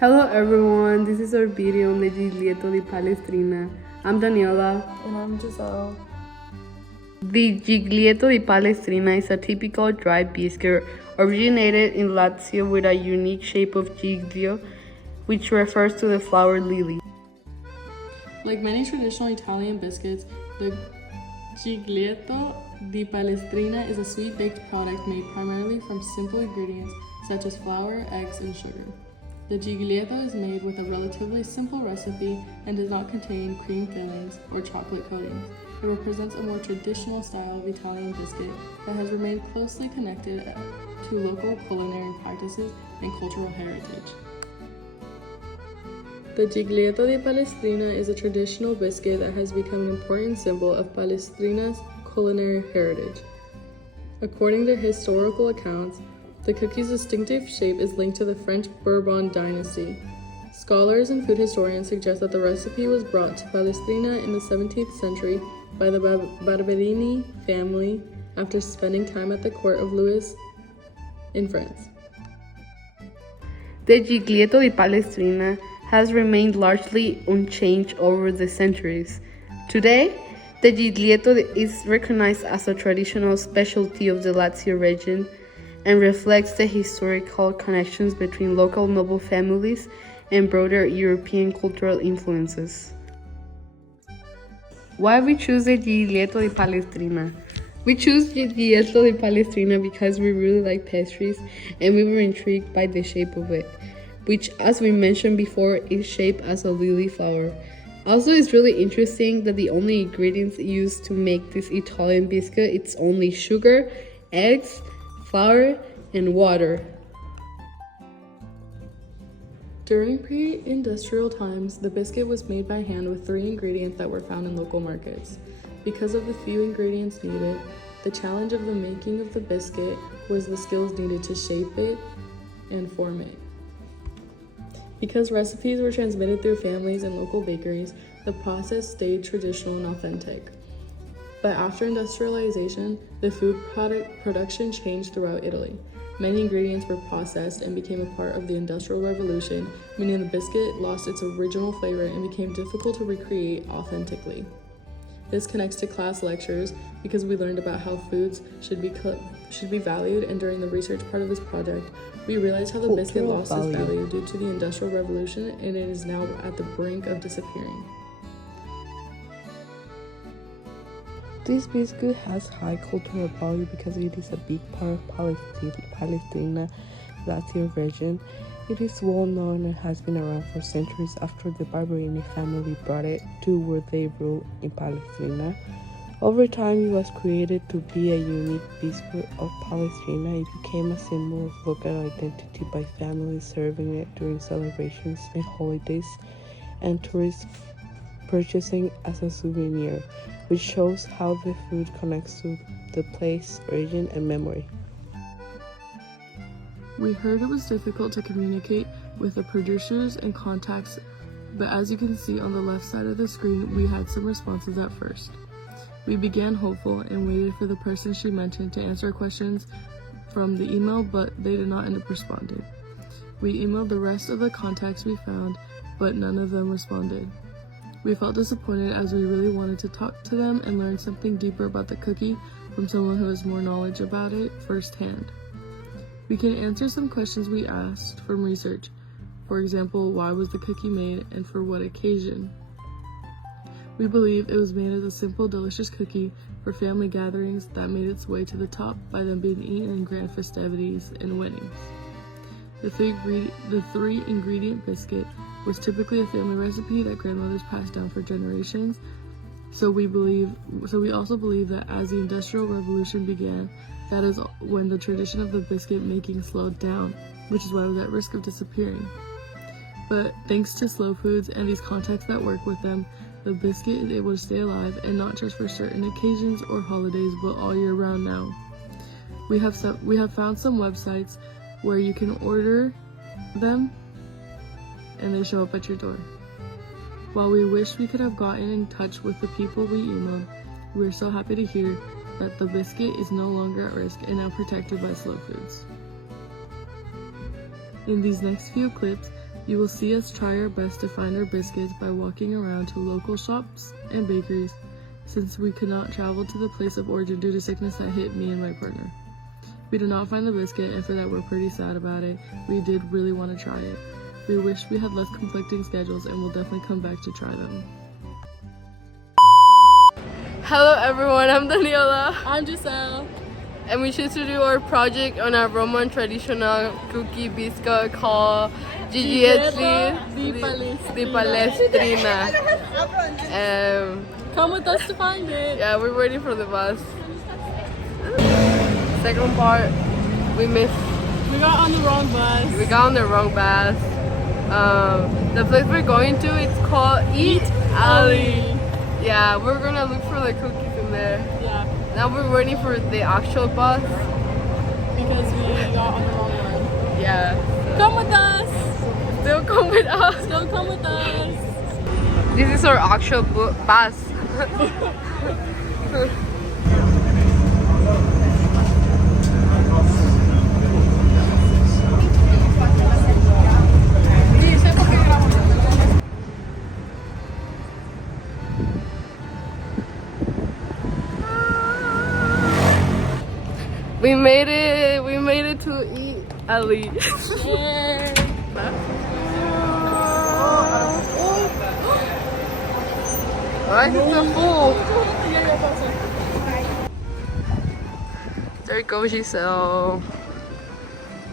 Hello everyone, this is our video on the Giglietto Di Palestrina. I'm Daniela. And I'm Giselle. The Giglietto di Palestrina is a typical dry biscuit originated in Lazio with a unique shape of giglio, which refers to the flower lily. Like many traditional Italian biscuits, the Giglietto di Palestrina is a sweet baked product made primarily from simple ingredients such as flour, eggs, and sugar. The Giglietto is made with a relatively simple recipe and does not contain cream fillings or chocolate coatings. It represents a more traditional style of Italian biscuit that has remained closely connected to local culinary practices and cultural heritage. The Giglietto di Palestrina is a traditional biscuit that has become an important symbol of Palestrina's culinary heritage. According to historical accounts, the cookie's distinctive shape is linked to the French Bourbon dynasty. Scholars and food historians suggest that the recipe was brought to Palestrina in the 17th century by the Barberini family after spending time at the court of Louis in France. The Giglietto di Palestrina has remained largely unchanged over the centuries. Today, the Giglietto is recognized as a traditional specialty of the Lazio region and reflects the historical connections between local noble families and broader European cultural influences. Why we choose the Giglietto di Palestrina? We choose Giglietto di Palestrina because we really like pastries and we were intrigued by the shape of it, which, as we mentioned before, is shaped as a lily flower. Also, it's really interesting that the only ingredients used to make this Italian biscuit, it's only sugar, eggs, flour, and water. During pre-industrial times, the biscuit was made by hand with 3 ingredients that were found in local markets. Because of the few ingredients needed, the challenge of the making of the biscuit was the skills needed to shape it and form it. Because recipes were transmitted through families and local bakeries, the process stayed traditional and authentic. But after industrialization, the food production changed throughout Italy. Many ingredients were processed and became a part of the Industrial Revolution, meaning the biscuit lost its original flavor and became difficult to recreate authentically. This connects to class lectures because we learned about how foods should be valued, and during the research part of this project, we realized how the biscuit lost its value due to the Industrial Revolution, and it is now at the brink of disappearing. This biscuit has high cultural value because it is a big part of Palestrina, Lazio region. It is well known and has been around for centuries after the Barberini family brought it to where they rule in Palestrina. Over time, it was created to be a unique biscuit of Palestrina. It became a symbol of local identity by families serving it during celebrations and holidays, and tourists purchasing as a souvenir, which shows how the food connects to the place, origin, and memory. We heard it was difficult to communicate with the producers and contacts, but as you can see on the left side of the screen, we had some responses at first. We began hopeful and waited for the person she mentioned to answer questions from the email, but they did not end up responding. We emailed the rest of the contacts we found, but none of them responded. We felt disappointed as we really wanted to talk to them and learn something deeper about the cookie from someone who has more knowledge about it firsthand. We can answer some questions we asked from research. For example, why was the cookie made and for what occasion? We believe it was made as a simple, delicious cookie for family gatherings that made its way to the top by them being eaten in grand festivities and weddings. The 3-ingredient biscuit was typically a family recipe that grandmothers passed down for generations. So we also believe that as the Industrial Revolution began, that is when the tradition of the biscuit making slowed down, which is why it was at risk of disappearing. But thanks to slow foods and these contacts that work with them, the biscuit is able to stay alive, and not just for certain occasions or holidays, but all year round now. We have found some websites where you can order them and they show up at your door. While we wish we could have gotten in touch with the people we emailed, we're so happy to hear that the biscuit is no longer at risk and now protected by Slow Foods. In these next few clips, You will see us try our best to find our biscuits by walking around to local shops and bakeries, since we could not travel to the place of origin due to sickness that hit me and my partner. We did not find the biscuit, and for that we're pretty sad about it. We did really want to try it. We wish we had less conflicting schedules and will definitely come back to try them. Hello everyone, I'm Daniela. I'm Giselle. And we choose to do our project on our Roman traditional cookie biscuit called Giglietto Di Palestrina. Come with us to find it. Yeah, we're waiting for the bus. Second part, we got on the wrong bus. We got on the wrong bus. The place we're going to, it's called Eat Alley. Yeah, we're gonna look for the cookies in there. Yeah. Now we're waiting for the actual bus. Because we got on the wrong one. Yeah. Come with us! Still come with us. Still come with us! This is our actual bus. We made it to Eat Alley. Yay! Why is it so full? There goes Giselle.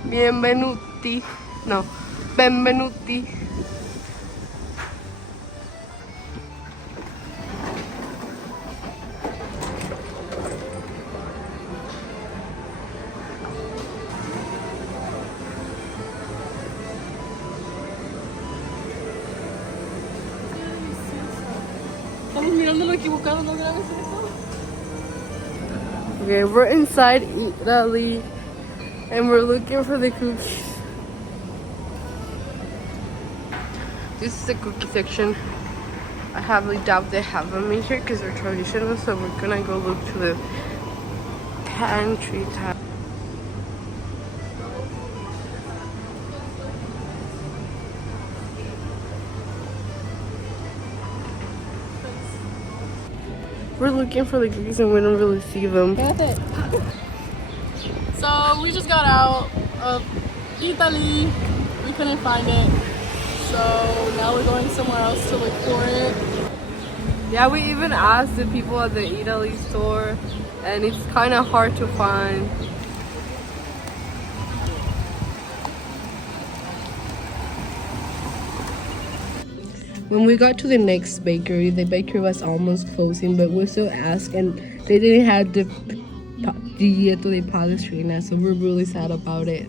Benvenuti. No, benvenuti. Estamos mirando lo equivocado, no grabes eso. Okay, we're inside Italy and we're looking for the cookies. This is the cookie section. I heavily doubt they have them in here because they're traditional, so we're gonna go look to the pantry tab. We're looking for the cookies and we don't really see them. So we just got out of Italy. We couldn't find it. So now we're going somewhere else to look for it. Yeah, we even asked the people at the Italy store and it's kind of hard to find. When we got to the next bakery, the bakery was almost closing, but we still asked and they didn't have the Giglietto Di Palestrina, so we're really sad about it.